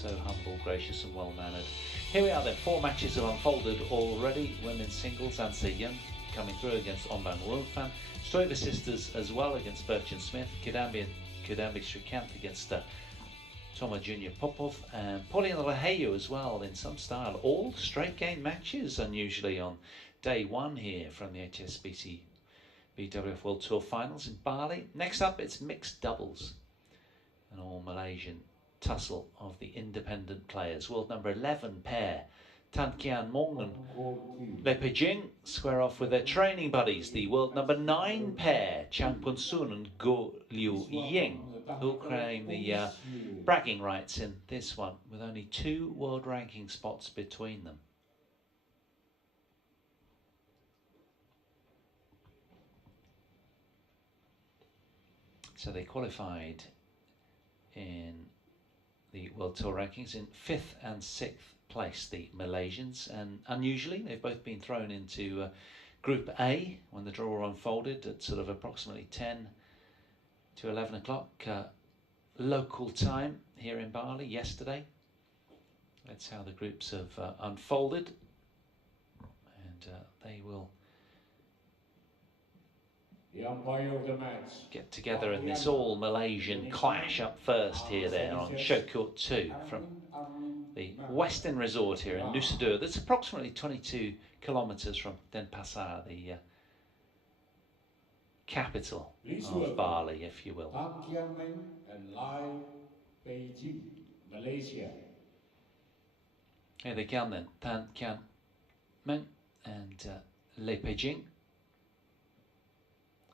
So humble, gracious and well-mannered. Here we are then, 4 matches have unfolded already. Women's singles, Anse Young coming through against Badminton World Fan. Stoiva sisters as well against Birch and Smith. Kidambi Shrikant against Toma Junior Popov, and Paulina Lahayu as well in some style. All straight game matches unusually on day 1 here from the HSBC BWF World Tour finals in Bali. Next up, it's mixed doubles. An all Malaysian tussle of the independent players. World number 11 pair, Tan Kian Mong and Le Pei square off with their training buddies, the world number 9 pair, Chang Pun Sun and Go Liu Ying, who'll claim the bragging rights in this one, with only 2 world ranking spots between them. So they qualified in the World Tour rankings in 5th and 6th place, the Malaysians, and unusually they've both been thrown into Group A when the draw unfolded at sort of approximately 10 to 11 o'clock local time here in Bali yesterday. That's how the groups have unfolded, and they will get together in this all Malaysian clash up first here there on Show Court 2 from the Western Resort here in Nusa Dua. That's approximately 22 kilometres from Denpasar, the capital of Bali, if you will. Here they come then, Tan Kian Meng and Le Pei Jing.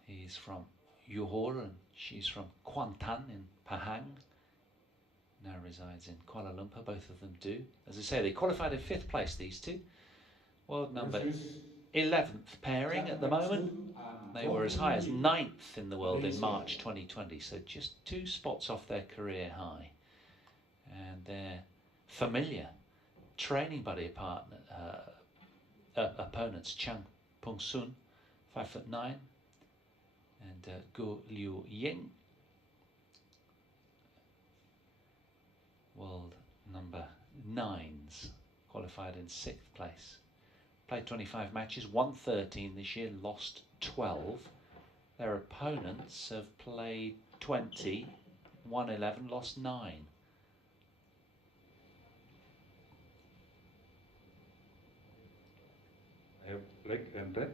He's from Johor and she's from Kuantan in Pahang. Now resides in Kuala Lumpur, both of them do. As I say, they qualified in 5th place, these two. World number 11th pairing at the moment. They were as high as 9th in the world in March 2020, so just 2 spots off their career high. And their familiar training buddy partner, opponents, Chang Pung Sun, 5'9", and Go Liu Ying, world number 9s, qualified in 6th place. Played 25 matches, won 13 this year, lost 12. Their opponents have played 20, won 11, lost 9. I have black and red.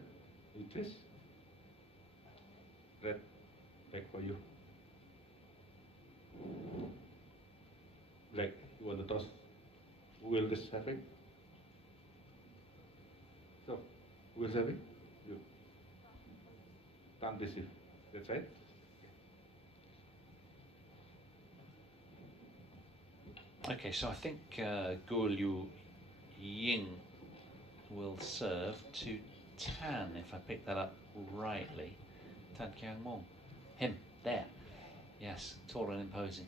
It is red, black for you. Black, you want the toss? Who will this having? So, who is having? You. Can't deceive. That's right. Okay, so I think Go Liu Ying will serve to Tan, if I pick that up rightly. Tan Kiang Mong. Him, there. Yes, tall and imposing.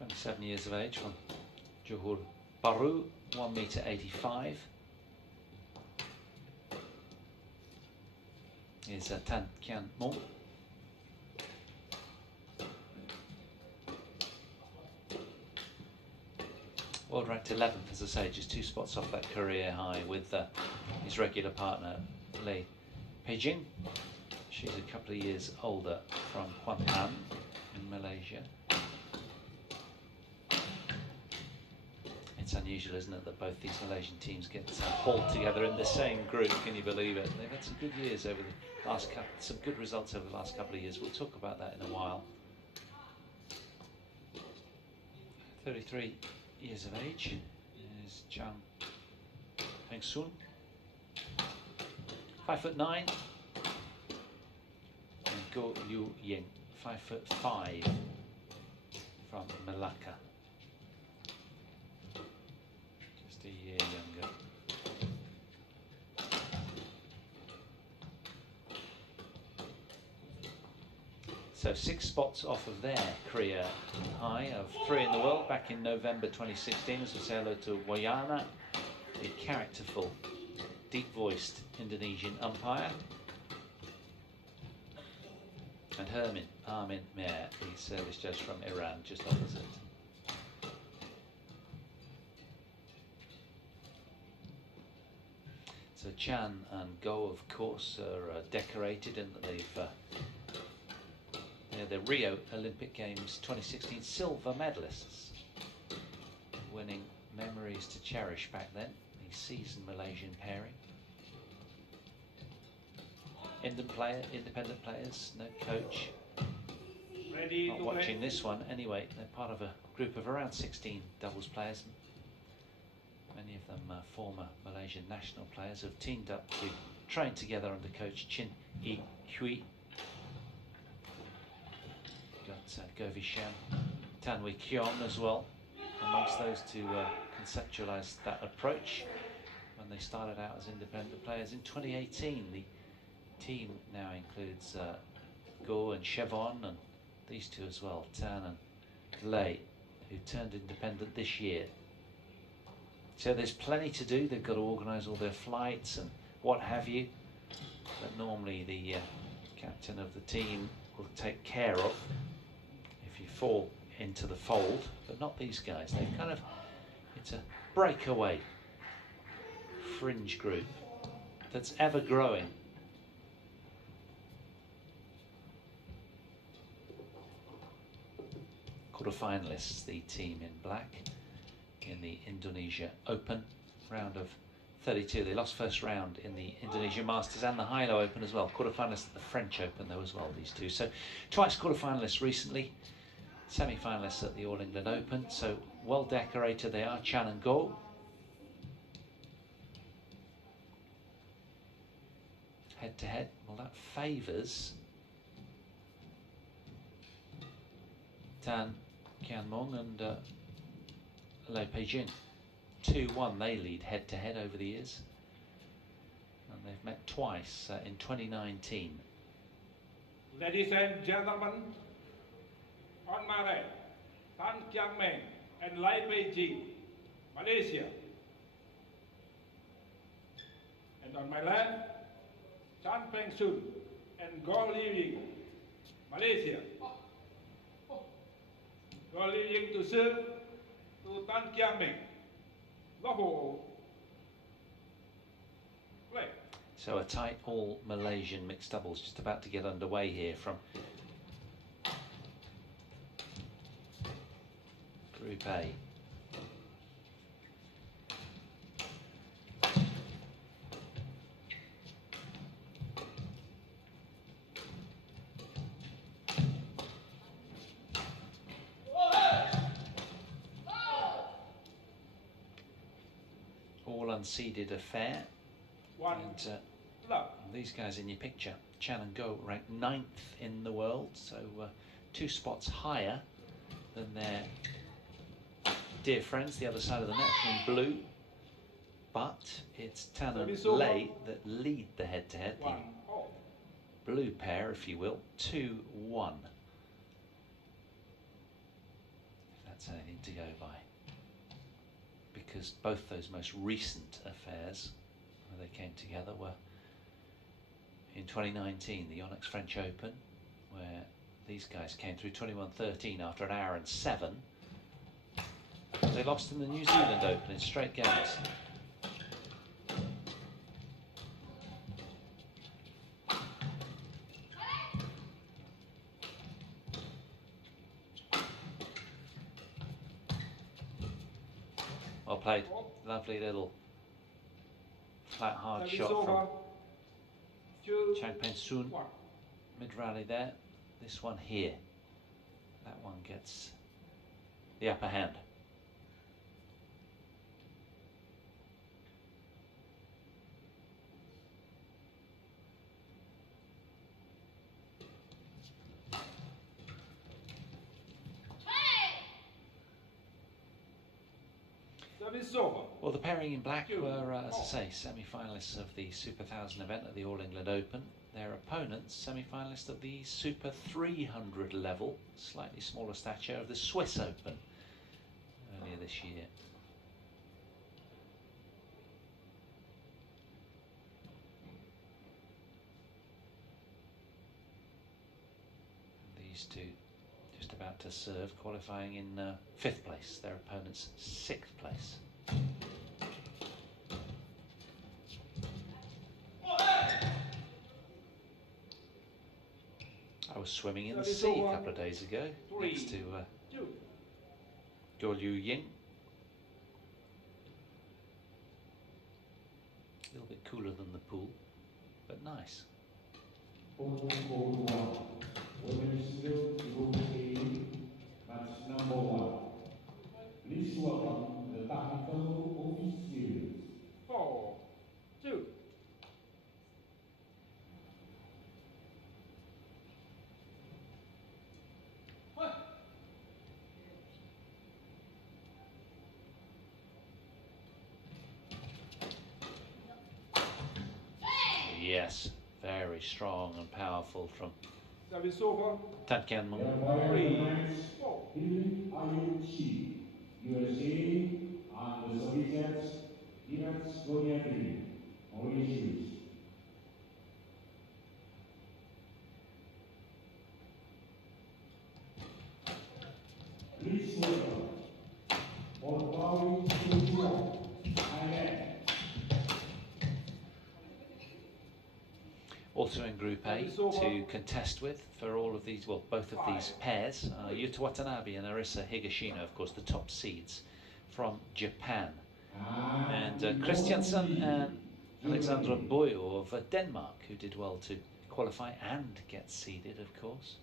.27 years of age from Johor Bahru, 1m85. Is Tan Kian Mong. World ranked 11th, as I say, just 2 spots off that career high with his regular partner, Le Pei Jing. She's a couple of years older, from Kuantan in Malaysia. It's unusual, isn't it, that both these Malaysian teams get hauled together in the same group. Can you believe it? They've had some good years over the last couple, some good results over the last couple of years. We'll talk about that in a while. 33 years of age is Chang Peng Sun, 5'9", and Go Liu Ying, 5'5", from Malacca. Just a year younger. So 6 spots off of their career high of 3 in the world back in November 2016, as we say hello to Wayana, the characterful, deep-voiced Indonesian umpire. And Armin Mehr, the service judge from Iran, just opposite. So Chan and Go, of course, are decorated in that they're the Rio Olympic Games 2016 silver medalists, winning memories to cherish back then, the seasoned Malaysian pairing. Independent players, no coach. Ready Not watching this one anyway. They're part of a group of around 16 doubles players. Many of them former Malaysian national players have teamed up to train together under coach Chin Yi Hui. Got Govisham, Tan Wee Kiong as well, amongst those to conceptualise that approach when they started out as independent players in 2018. The team now includes Go and Chevon, and these two as well, Tan and Lei, who turned independent this year. So there's plenty to do. They've got to organise all their flights and what have you, that normally the captain of the team will take care of if you fall into the fold, but not these guys. They kind of, it's a breakaway fringe group that's ever growing. Quarterfinalists, the team in black in the Indonesia Open round of 32. They lost first round in the Indonesia Masters and the Hilo Open as well. Quarterfinalists at the French Open though as well, these two. So twice quarterfinalists recently, semi-finalists at the All England Open. So well decorated they are, Chan and Go. Head to head, well that favours Tan Kian Mong and Lei Peijun. 2-1 they lead head to head over the years, and they've met twice in 2019. Ladies and gentlemen, on my right, Tan Kiang Meng and Lei Peijun, Malaysia. And on my left, Chan Peng Sun and Go Li Ying, Malaysia. Go Li Ying to serve to Tan Kiang Meng. Play. So a tight all Malaysian mixed doubles just about to get underway here from Group A. Unseeded affair, and these guys in your picture, Chan and Go, ranked 9th in the world, so 2 spots higher than their dear friends the other side of the net in blue, but it's Tan and Lei that lead the head-to-head, the blue pair if you will, 2-1, if that's anything to go by. Because both those most recent affairs, where they came together, were in 2019, the Onyx French Open, where these guys came through 21-13 after an hour and 7. They lost in the New Zealand Open in straight games. Well played. Lovely little flat hard shot from Chang Peng Sun. Mid rally there. This one here. That one gets the upper hand. Well, the pairing in black were, as I say, semi-finalists of the Super 1000 event at the All England Open. their opponents, semi-finalist at the Super 300 level, slightly smaller stature, of the Swiss Open earlier this year. These two just about to serve, qualifying in 5th place, their opponents 6th place. I was swimming in the sea a couple of days ago next to Goh Liu Ying. A little bit cooler than the pool, but nice. Match number 1. Please welcome the technical officials. 4, 2. Yes, very strong and powerful from Service over. Tan Kian Meng. 3, 4. USA and the Soviets, Iran's Goniadri, Mauritius. Please welcome Bolgawi Thailand. Also in Group A to contest with for all of these, well, both of these pairs, Yuta Watanabe and Arisa Higashino, of course, the top seeds from Japan. And Christiansen and Alexandra Boyo of Denmark, who did well to qualify and get seeded, of course.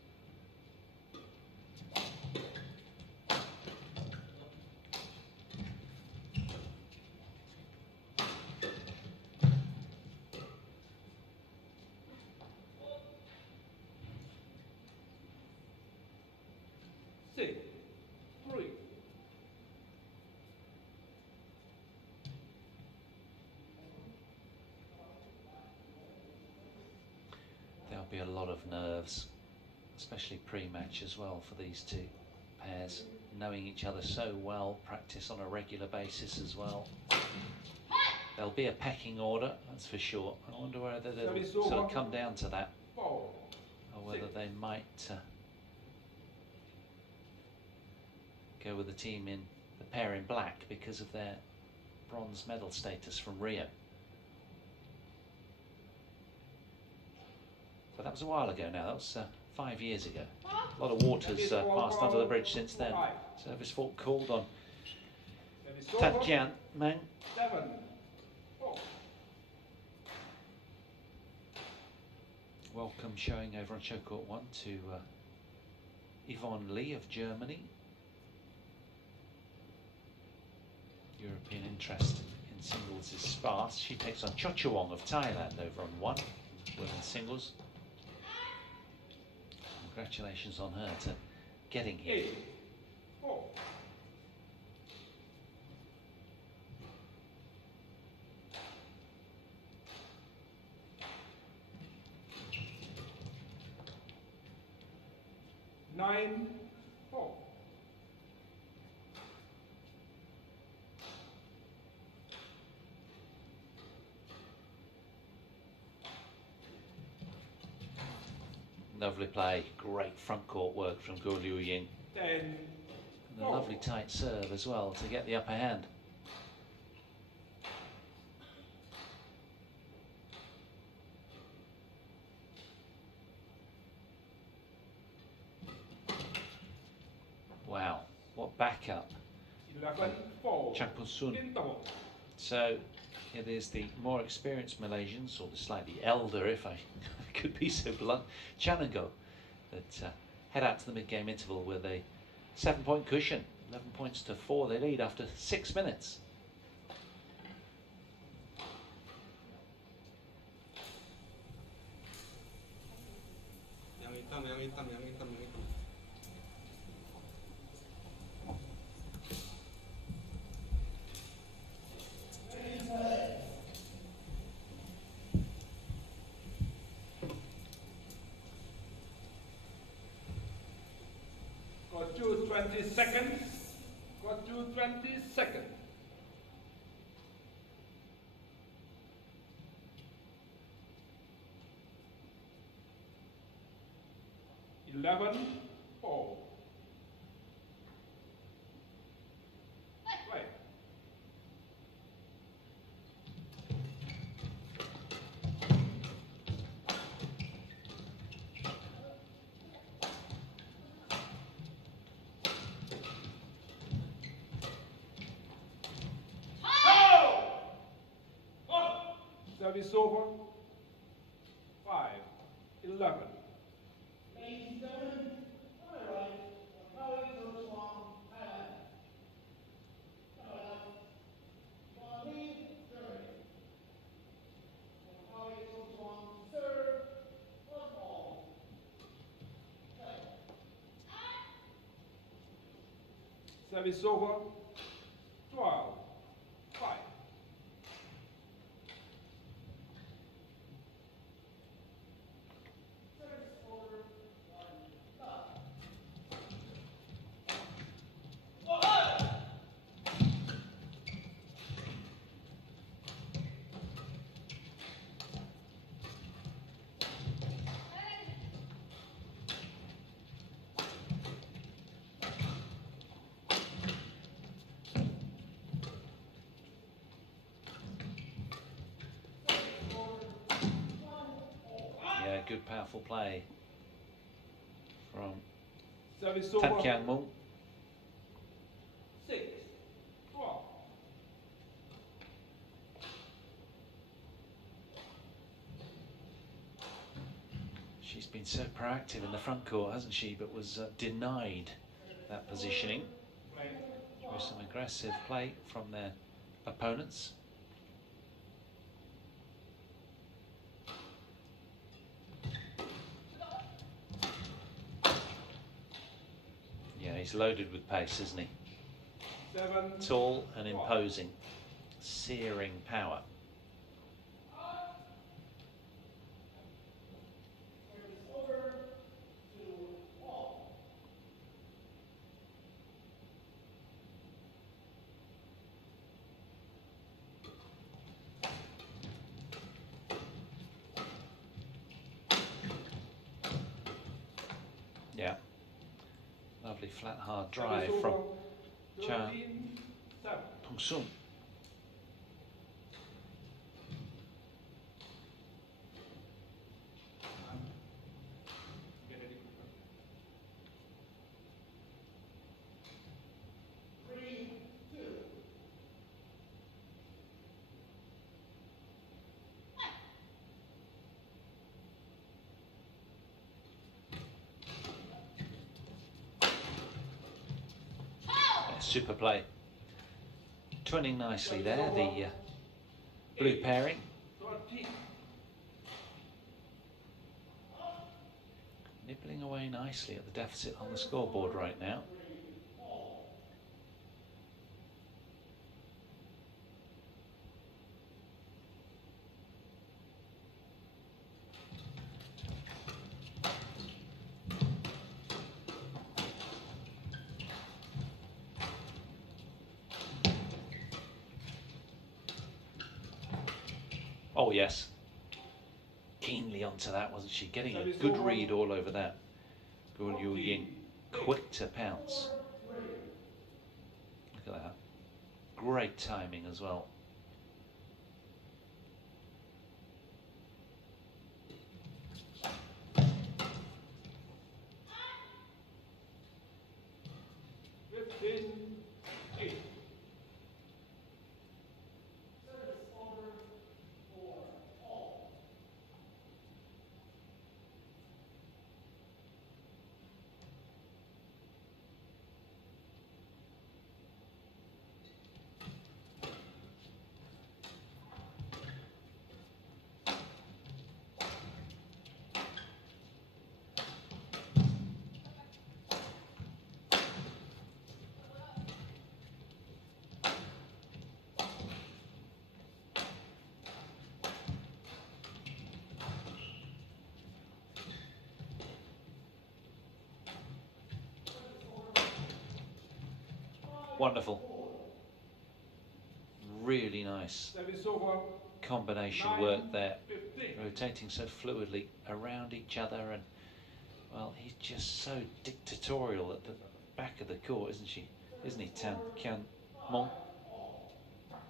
There'll be a lot of nerves, especially pre-match as well for these two pairs, knowing each other so well, practice on a regular basis as well. There'll be a pecking order, that's for sure. I wonder whether they'll sort of come down to that, or whether they might go with the team in the pair in black because of their bronze medal status from Rio. But that was a while ago now, that was 5 years ago. A lot of water's passed under the bridge since then. Service fault called on Tan Kian Meng. 7, 4. Welcome showing over on show court 1 to Yvonne Lee of Germany. European interest in singles is sparse. She takes on Cho Chuong of Thailand over on 1, women's singles. Congratulations on her to getting here. 8, 4. Nine, 4. Lovely play, great front court work from Goh Liu Ying. 10, And a lovely tight serve as well to get the upper hand. Wow, what backup. 11, 4. Champun Sun. Interval. So it is the more experienced Malaysians, or the slightly elder, if I could be so blunt, Chanango, that head out to the mid-game interval with a 7-point cushion. 11 points to 4 they lead after 6 minutes. Yang hitam, yang hitam, yang hitam, yang hitam. Got you 20 seconds. Got you 20 seconds. 11, 4. Play. Service over. 5, 11. Ladies and gentlemen, on my right, the colleagues of the song, Thailand. Lead, Germany. The colleagues of the song, serve, one ball. Service over. 12, 5. Yeah, good powerful play from Service Tan over. Kiang Mung. 6, 12. She's been so proactive in the front court, hasn't she? But was denied that positioning through some aggressive play from their opponents. Yeah, he's loaded with pace, isn't he? 7, Tall and imposing, searing power. Yeah, lovely flat hard drive Service from over. Cha 13, 7. Pung Sung. Get ready. 3, 2. Yeah, super play. Twinning nicely there, the blue pairing. 13. Nibbling away nicely at the deficit on the scoreboard right now. Oh yes, keenly onto that, wasn't she? Getting a good read all over that. Guo Liu Ying, quick to pounce. Look at that. Great timing as well. Wonderful. Really nice Service over. combination work there, rotating so fluidly around each other, and well, he's just so dictatorial at the back of the court, isn't he, Tan Kian Mong?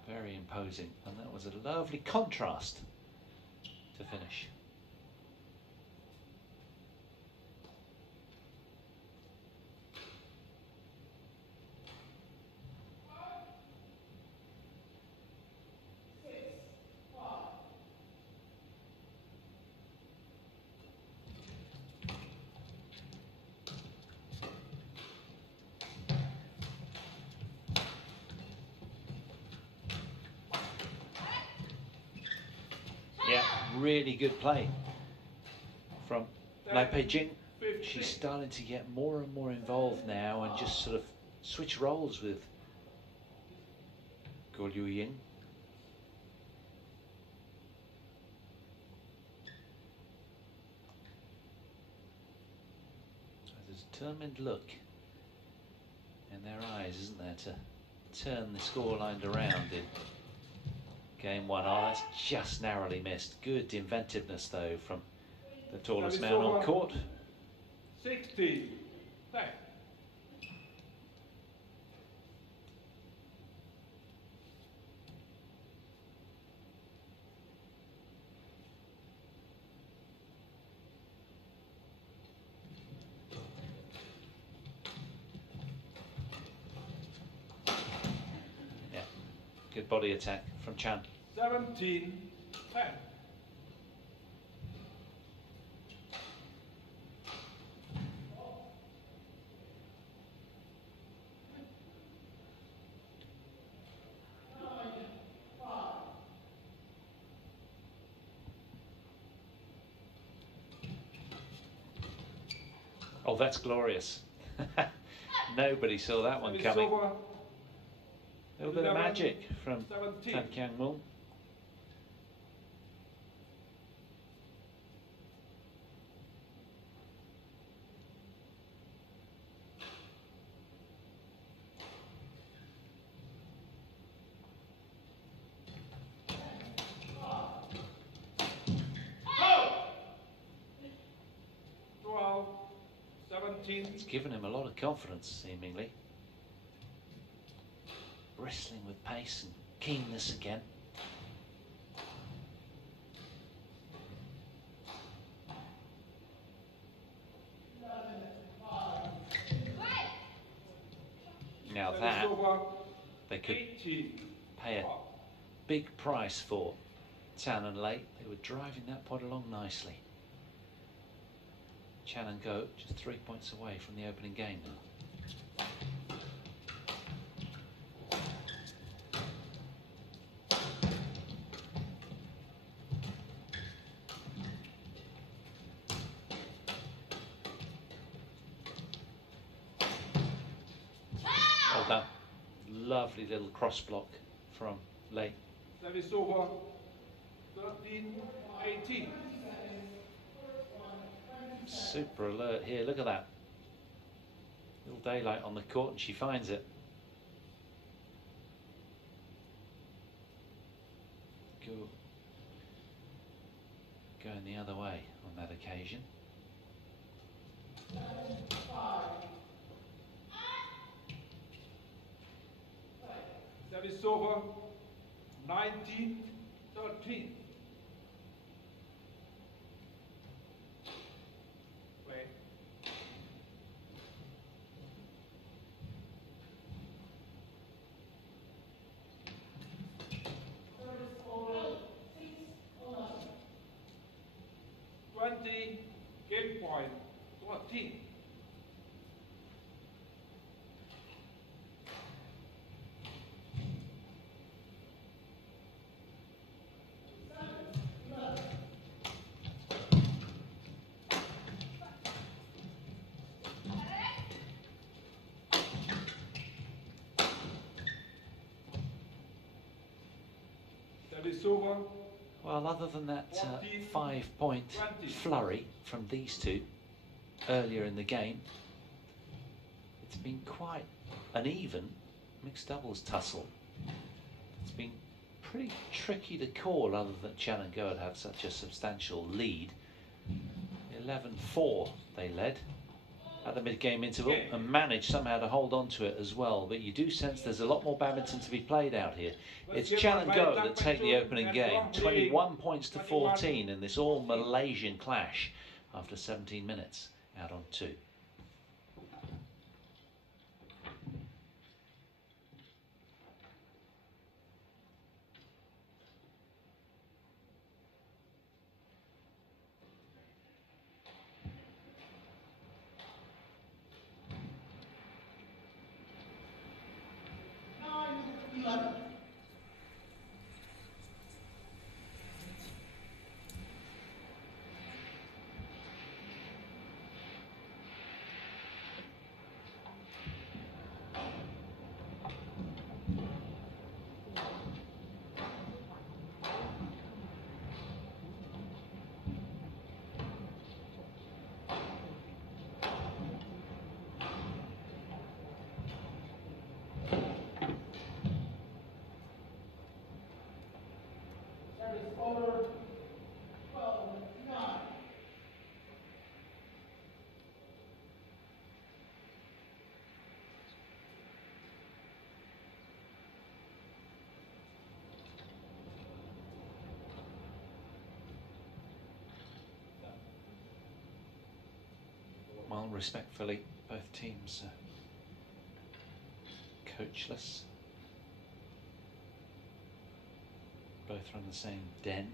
Very imposing, and that was a lovely contrast to finish. Yeah, really good play from Lai Pei-jing. She's starting to get more and more involved now and just sort of switch roles with Guo Liuying. There's a determined look in their eyes, isn't there, to turn the scoreline around in game one. Oh, that's just narrowly missed. Good inventiveness, though, from the tallest man on court. 60. Thanks. Yeah, good body attack from Chan. 17. 10. Oh, that's glorious. Nobody saw that one coming. A little bit of magic from Tan Kian Mong. It's given him a lot of confidence, seemingly. Bristling with pace and keenness again. Now that they could pay a big price for Tan and Lei. They were driving that point along nicely. Chan and Go just 3 points away from the opening game now. Well done. Lovely little cross block from Lei. Service over. 13, 18. Super alert here, look at that. Little daylight on the court and she finds it. Going the other way on that occasion. Service over. 19, 13. Game point 14. Service over. Well, other than that 5-point flurry from these two earlier in the game, it's been quite an even mixed doubles tussle. It's been pretty tricky to call, other than Chan and Go had had such a substantial lead. 11-4 they led at the mid-game interval and managed somehow to hold on to it as well. But you do sense there's a lot more badminton to be played out here. It's Chan and Go that take the opening game. 21 points to 14 in this all Malaysian clash after 17 minutes out on 2. Well, respectfully, both teams coachless. Both from the same den.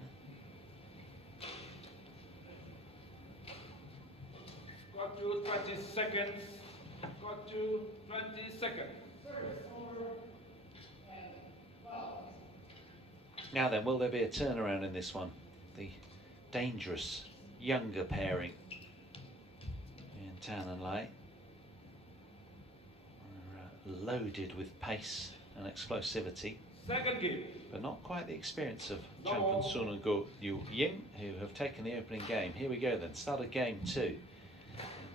Got to 20 seconds. Got to 20 seconds. Now then, will there be a turnaround in this one? The dangerous younger pairing in Tan and Lai are loaded with pace and explosivity. Second game. But not quite the experience of Champion Sun and Go Yu Ying, who have taken the opening game. Here we go then, start of game 2 in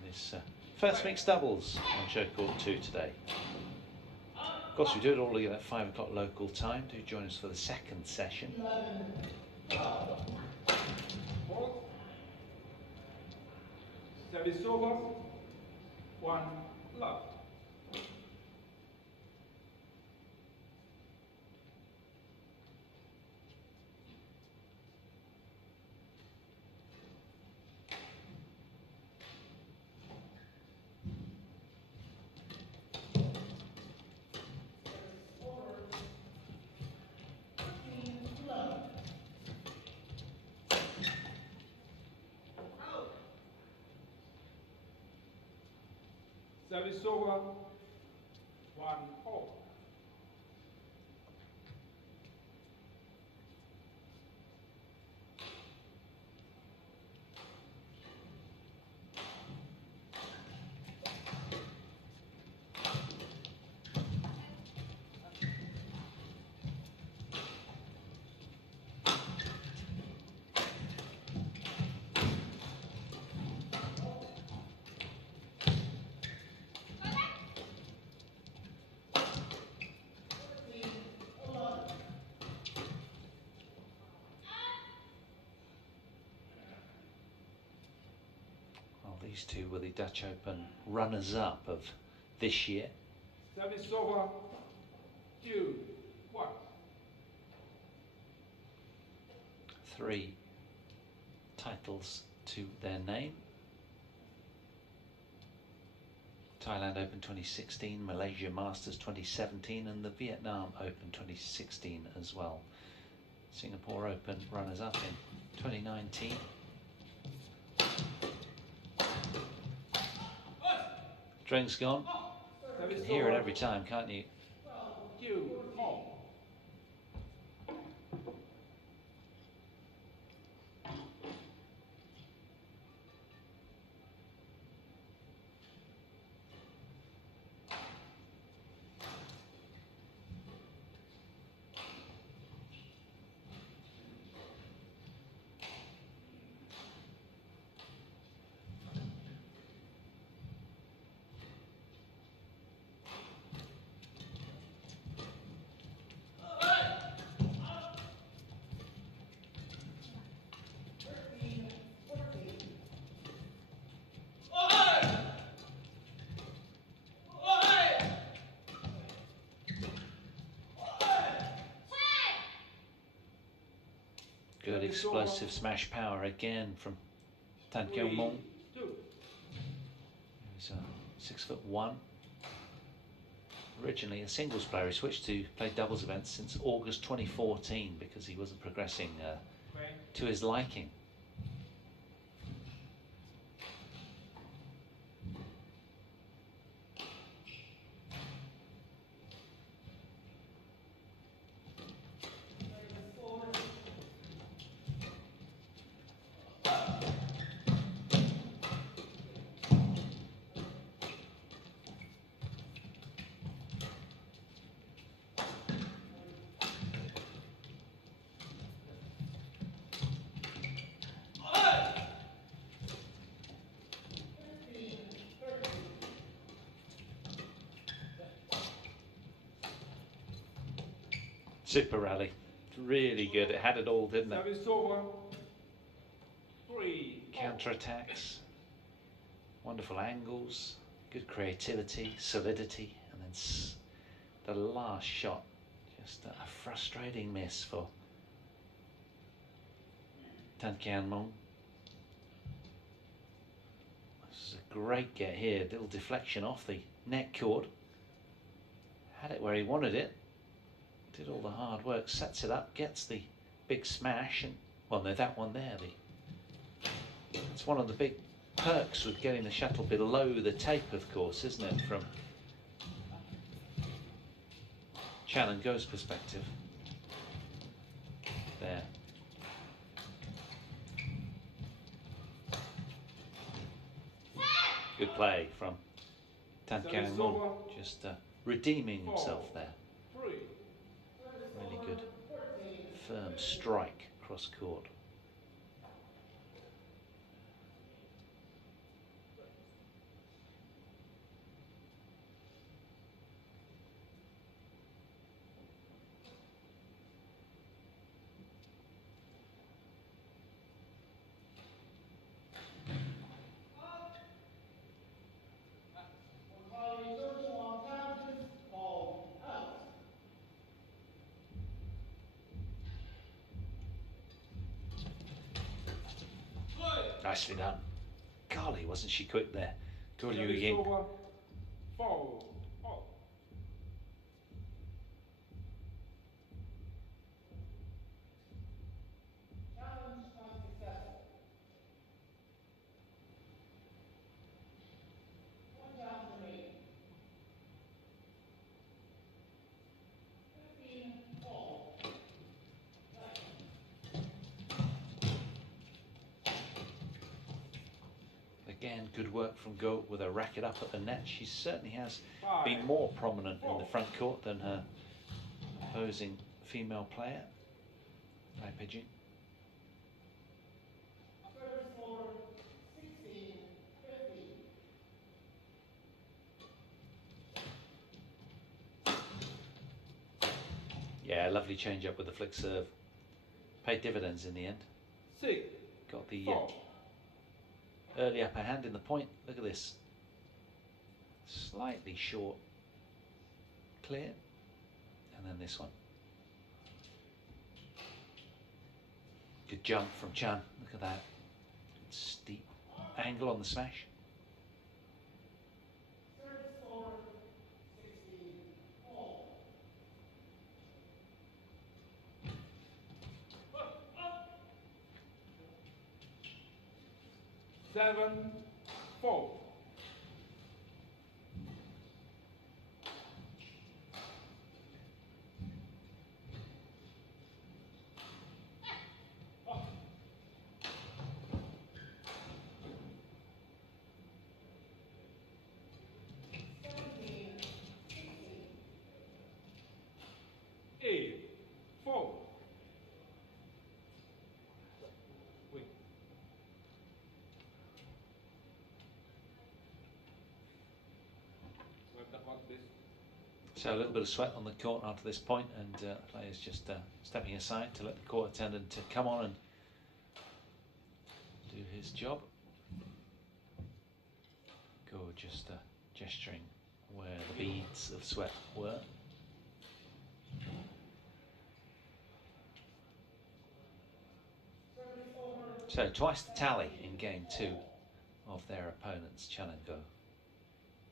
this first mixed doubles on show court 2 today. Of course, we do it all again at 5 o'clock local time. Do join us for the second session. Service over. 1 love. Service over. 1-4. These two were the Dutch Open runners-up of this year. Service over. 2-1. 3 titles to their name. Thailand Open 2016, Malaysia Masters 2017 and the Vietnam Open 2016 as well. Singapore Open runners-up in 2019. Drink's gone. You can hear it every time, can't you? 2-4. Good explosive smash power again from Tan Kiang Mong. 3-2. He's 6'1". Originally a singles player, he switched to play doubles events since August 2014 because he wasn't progressing to his liking. Super rally, really good. It had it all, didn't it? Service over. 3. Counter-attacks, wonderful angles, good creativity, solidity, and then the last shot, just a frustrating miss for Tan Kiang Mong. This is a great get here, little deflection off the net cord. Had it where he wanted it. Did all the hard work, sets it up, gets the big smash, and well, no, that one there. It's one of the big perks with getting the shuttle below the tape, of course, isn't it? From Chan and Go's perspective. There. Good play from Tan Kiang Mong, just redeeming himself there. 3. Really good, firm strike cross court. Nicely done. Golly, wasn't she quick there? Go Liu Service Ying. over. 4. Oh. Challenge unsuccessful. One challenge remaining. 15 all. Again, good work from Go with a racket up at the net. She certainly has 5. been more prominent in the front court than her opposing female player. High pigeon. Service over 16, 15. Yeah, lovely change up with the flick serve. Paid dividends in the end. 6. Got the 4. early upper hand in the point. Look at this. Slightly short. Clear. And then this one. Good jump from Chan. Look at that. Steep angle on the smash. Service over 16 all. 7. 4. So a little bit of sweat on the court after this point, and the player's just stepping aside to let the court attendant to come on and do his job. Go just gesturing where the beads of sweat were. So twice the tally in game 2 of their opponents, Chan and Go.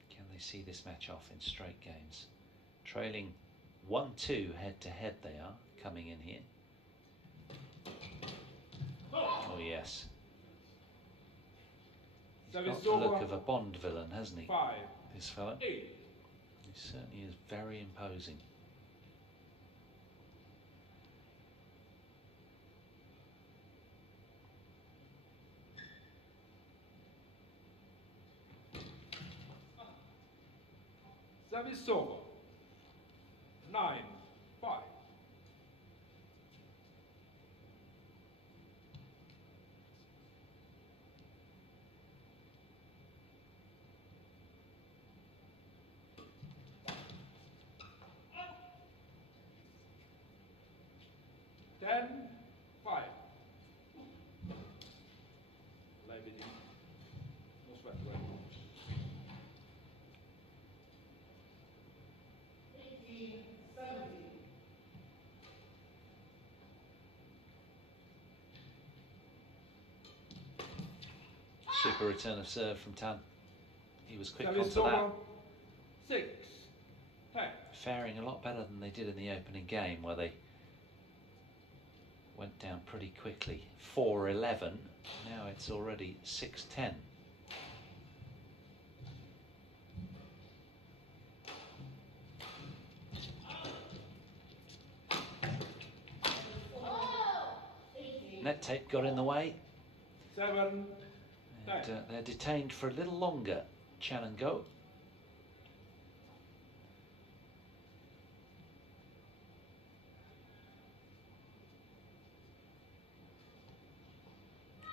Can they see this match off in straight games? Trailing 1-2 head to head they are, coming in here. Oh yes. He's got the look of a Bond villain, hasn't he? This fella. He certainly is very imposing. Service over. 9-5. Ten, 5. Live it in. No sweat, right? 18-70. Super return of serve from Tan. He was quick Service onto that. over. 6-10. Faring a lot better than they did in the opening game, where they went down pretty quickly. 4-11. Now it's already 6-10. Net tape got in the way. 7-10. And they're detained for a little longer, Chan and Go.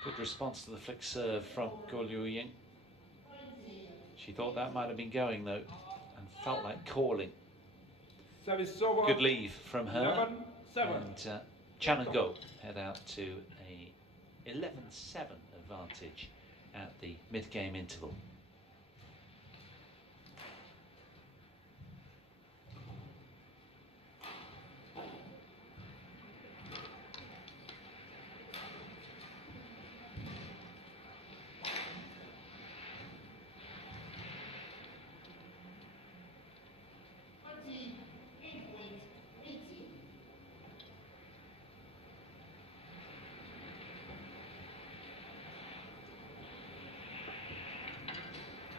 Good response to the flick serve from Go Liu Ying. She thought that might have been going though, and felt like calling. Service over. Good leave from her. 11-7. And Chan and Go head out to a 11-7 advantage at the mid-game interval.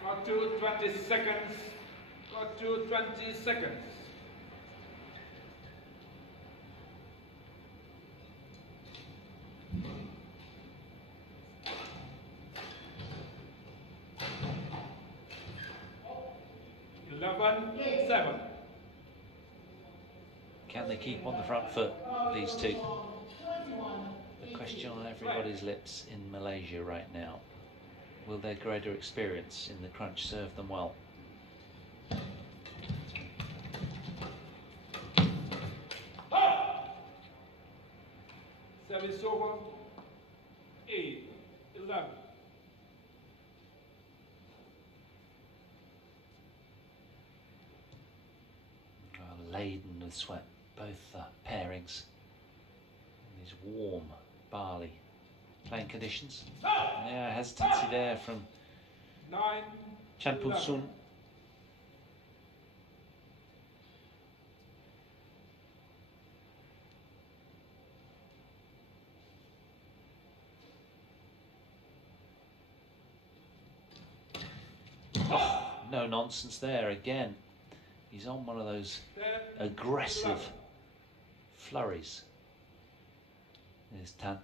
Got to 20 seconds. Got to 20 seconds. Seven. Can they keep on the front foot, these two? The question on everybody's lips in Malaysia right now. Will their greater experience in the crunch serve them well? Service over. 8-11. Laden with sweat, both pairings. And these warm Bali playing conditions. Yeah, hesitancy there from 9. Champul Sun. Oh, no nonsense there again. He's on one of those aggressive flurries. There's Tan.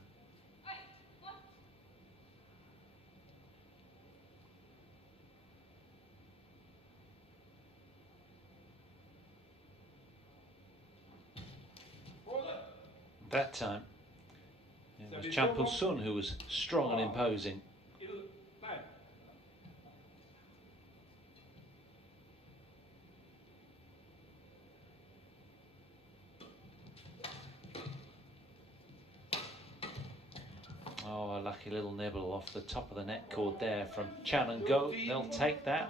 That time it was Champul Sun who was strong and imposing. Oh, a lucky little nibble off the top of the net cord there from Chan and Go. They'll take that.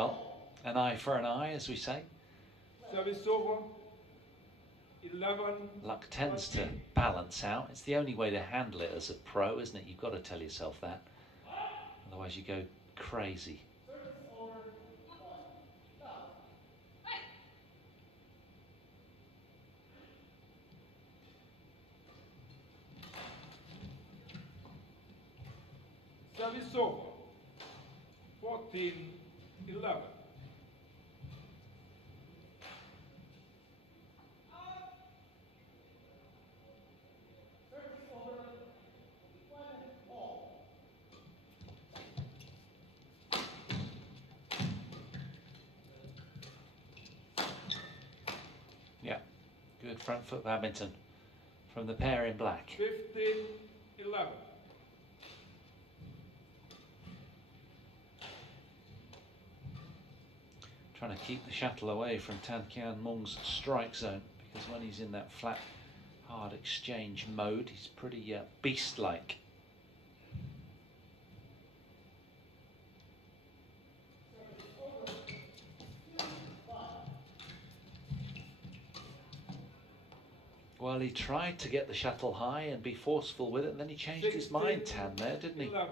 Well, an eye for an eye, as we say. Service over. 11. Luck tends to balance out. It's the only way to handle it as a pro, isn't it? You've got to tell yourself that. Otherwise you go crazy. Service over. 14, 11. Yeah, good front foot badminton from the pair in black. 15, 11. Trying to keep the shuttle away from Tan Kian Mung's strike zone, because when he's in that flat, hard exchange mode, he's pretty beast-like. Well, he tried to get the shuttle high and be forceful with it, and then he changed his mind, Tan, there, didn't he? 11.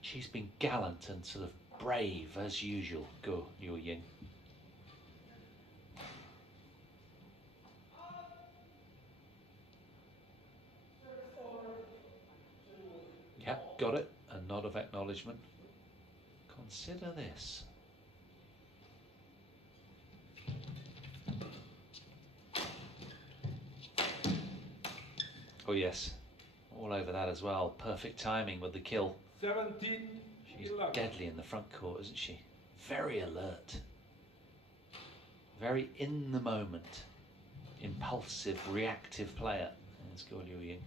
She's been gallant and sort of brave as usual. Go, Yu Ying. Yeah, got it. A nod of acknowledgement. Consider this. Oh yes, all over that as well. Perfect timing with the kill. 17, She's 11. deadly in the front court, isn't she? Very alert. Very in the moment. Impulsive, reactive player. Let's go, Liu Ying.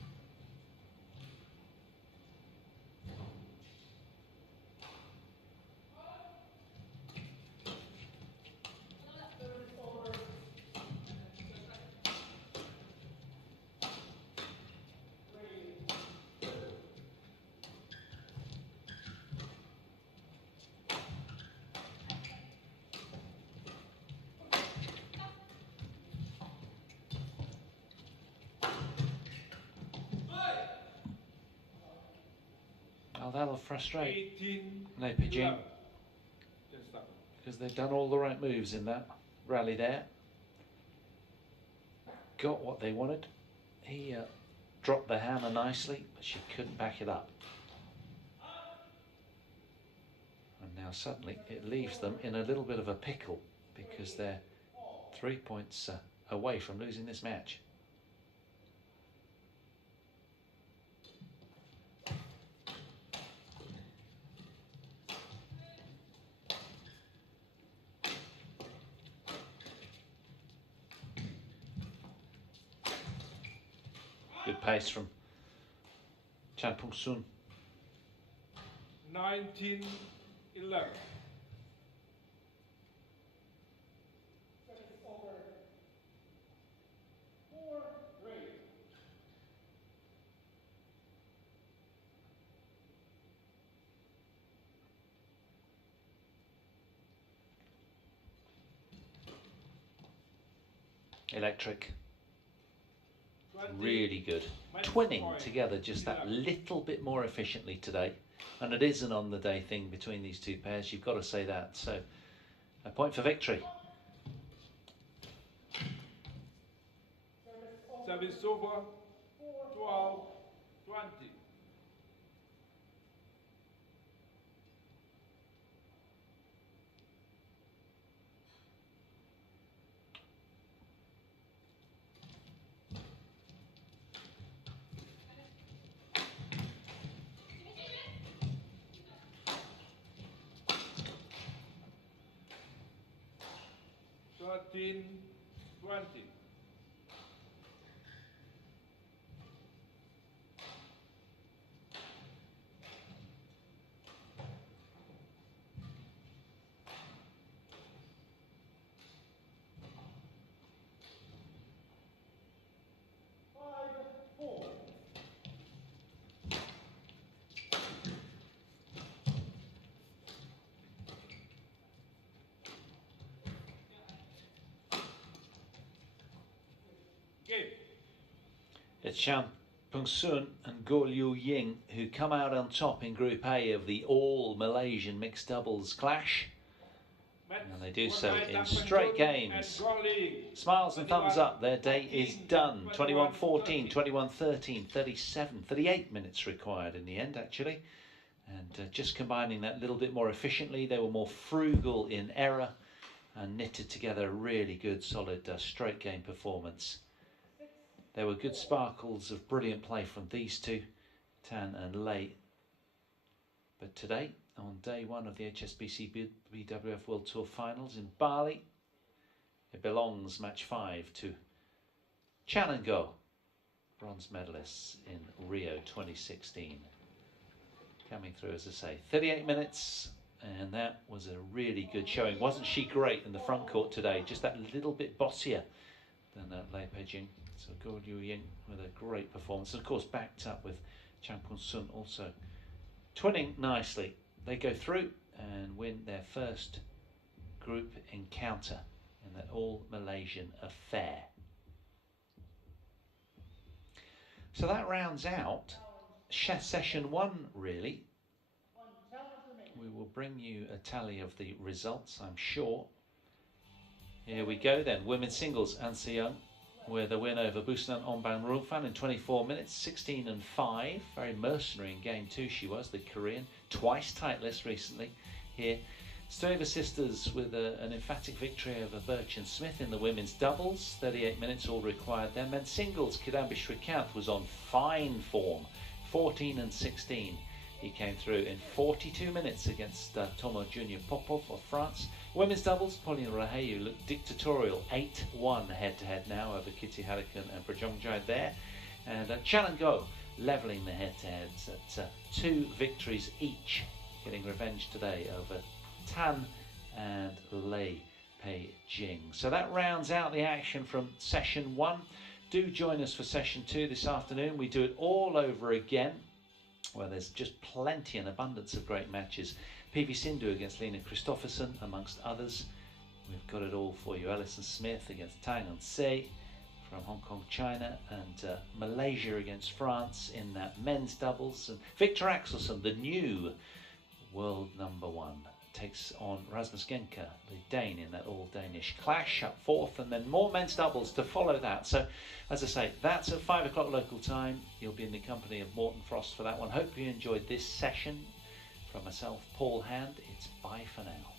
Oh, that'll frustrate 18, No Pijing, 11. Just stop. because they've done all the right moves in that rally there. Got what they wanted. He dropped the hammer nicely, but she couldn't back it up. And now suddenly it leaves them in a little bit of a pickle, because they're 3 points away from losing this match. Good pace from Chan Pung Sun. 19, 11. Electric. 20, Really good. match Twinning point, together just that 11. little bit more efficiently today. And it is an on the day thing between these two pairs, you've got to say that. So a point for victory. Service over. 12, 20. Thirteen, 20. Game. It's Chan Pung-sun and Goh Liu Ying who come out on top in Group A of the all-Malaysian mixed doubles clash. And they do so in straight games. Smiles and thumbs up, their day is done. 21-14, 21-13, 37, 38 minutes required in the end actually. And just combining that a little bit more efficiently, they were more frugal in error and knitted together a really good solid straight game performance. There were good sparkles of brilliant play from these two, Tan and Lei. But today, on day one of the HSBC BWF World Tour finals in Bali, it belongs match 5 to Chan and Goh, bronze medalists in Rio 2016. Coming through, as I say, 38 minutes, and that was a really good showing. Wasn't she great in the front court today? Just that little bit bossier than Lei Pei-Jing. So Goh Liu Ying with a great performance, and of course backed up with Chan Pung-sun also twinning nicely. They go through and win their first group encounter in that all-Malaysian affair. So that rounds out session 1 really. We will bring you a tally of the results, I'm sure. Here we go then. Women's singles, An Se-young with a win over Busanan Onbang-Rulfan in 24 minutes, 16-5. Very mercenary in game 2 she was, the Korean. Twice titleist recently here. Stoeva sisters with an emphatic victory over Birch and Smith in the women's doubles. 38 minutes all required there. Men's singles, Kidambi Srikanth was on fine form. 14-16. He came through in 42 minutes against Tomo Junior Popov of France. Women's doubles, Pauline Rahayu looked dictatorial, 8-1 head-to-head now over Kitty Harrikan and Prajongjai there. And Chan and Goh levelling the head-to-heads at 2 victories each, getting revenge today over Tan and Lei Pei-Jing. So that rounds out the action from session 1. Do join us for session 2 this afternoon. We do it all over again, where there's just plenty and abundance of great matches. PV Sindhu against Lena Christopherson, amongst others. We've got it all for you. Alison Smith against Tang and Se from Hong Kong, China, and Malaysia against France in that men's doubles. And Victor Axelsen, the new world #1, takes on Rasmus Genka, the Dane, in that all-Danish clash up 4th, and then more men's doubles to follow that. So, as I say, that's at 5 o'clock local time. You'll be in the company of Morten Frost for that one. Hope you enjoyed this session. From myself, Paul Hand, it's bye for now.